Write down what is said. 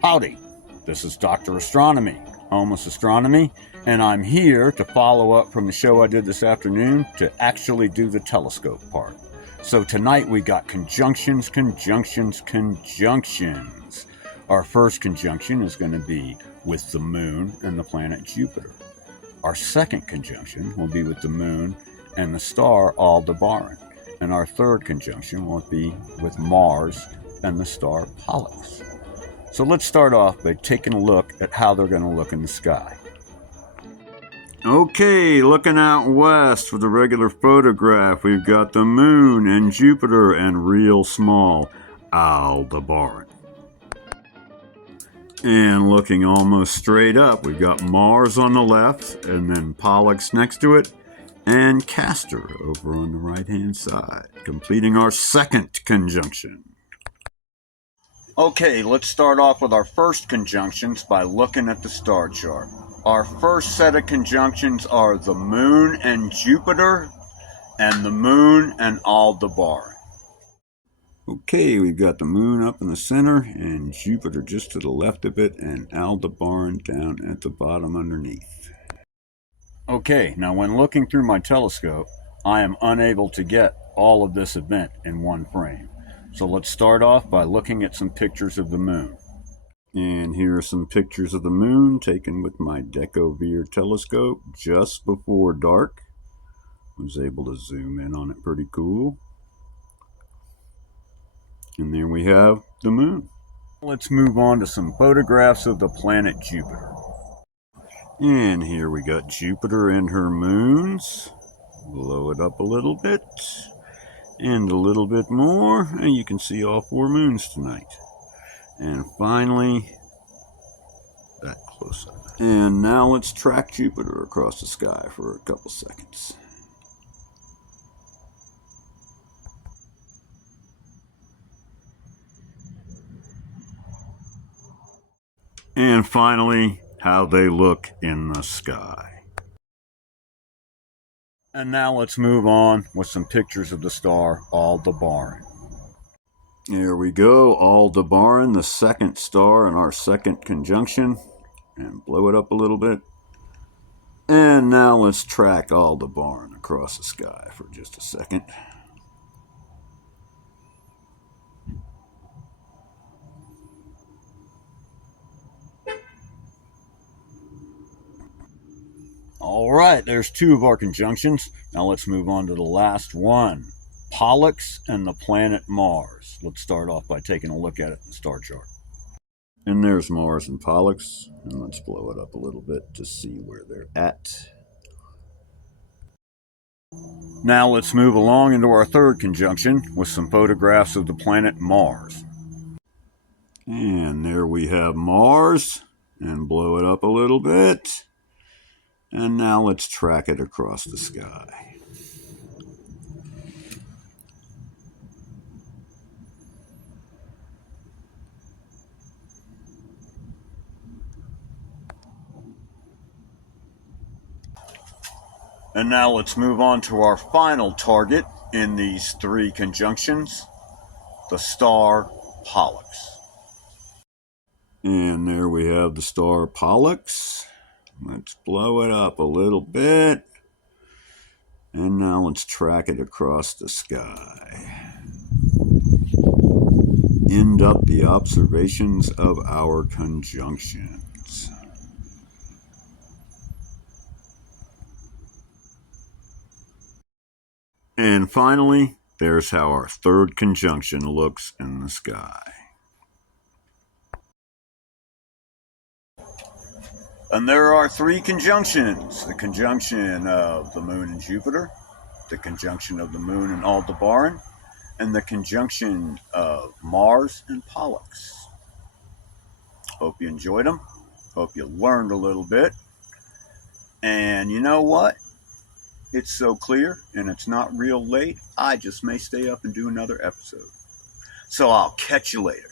Howdy, this is Dr. Astronomy, Homeless Astronomy, and I'm here to follow up from the show I did this afternoon to actually do the telescope part. So tonight we got conjunctions. Our first conjunction is going to be with the moon and the planet Jupiter. Our second conjunction will be with the moon and the star Aldebaran. And our third conjunction will be with Mars and the star Pollux. So let's start off by taking a look at how they're going to look in the sky. Okay, looking out west with a regular photograph, we've got the moon and Jupiter and real small Aldebaran. And looking almost straight up, we've got Mars on the left and then Pollux next to it and Castor over on the right-hand side, completing our second conjunction. Okay, let's start off with our first conjunctions by looking at the star chart. Our first set of conjunctions are the moon and Jupiter and the moon and Aldebaran. Okay, we've got the moon up in the center and Jupiter just to the left of it and Aldebaran down at the bottom underneath. Okay, now when looking through my telescope, I am unable to get all of this event in one frame. So let's start off by looking at some pictures of the moon. And here are some pictures of the moon taken with my Decovir telescope just before dark. I was able to zoom in on it pretty cool. And there we have the moon. Let's move on to some photographs of the planet Jupiter. And here we got Jupiter and her moons. Blow it up a little bit. And a little bit more, and you can see all 4 moons tonight. And finally, that close up. And now let's track Jupiter across the sky for a couple seconds. And finally, how they look in the sky. And now let's move on with some pictures of the star Aldebaran. Here we go, Aldebaran, the second star in our second conjunction. And blow it up a little bit. And now let's track Aldebaran across the sky for just a second. All right, there's 2 of our conjunctions. Now let's move on to the last one. Pollux and the planet Mars. Let's start off by taking a look at it in the star chart. And there's Mars and Pollux. And let's blow it up a little bit to see where they're at. Now let's move along into our third conjunction with some photographs of the planet Mars. And there we have Mars. And blow it up a little bit. And now let's track it across the sky. And now let's move on to our final target in these 3 conjunctions, the star Pollux. And there we have the star Pollux. Let's blow it up a little bit. And now let's track it across the sky. End up the observations of our conjunctions. And finally, there's how our third conjunction looks in the sky. And there are 3 conjunctions. The conjunction of the moon and Jupiter, the conjunction of the moon and Aldebaran, and the conjunction of Mars and Pollux. Hope you enjoyed them. Hope you learned a little bit. And you know what? It's so clear and it's not real late. I just may stay up and do another episode. So I'll catch you later.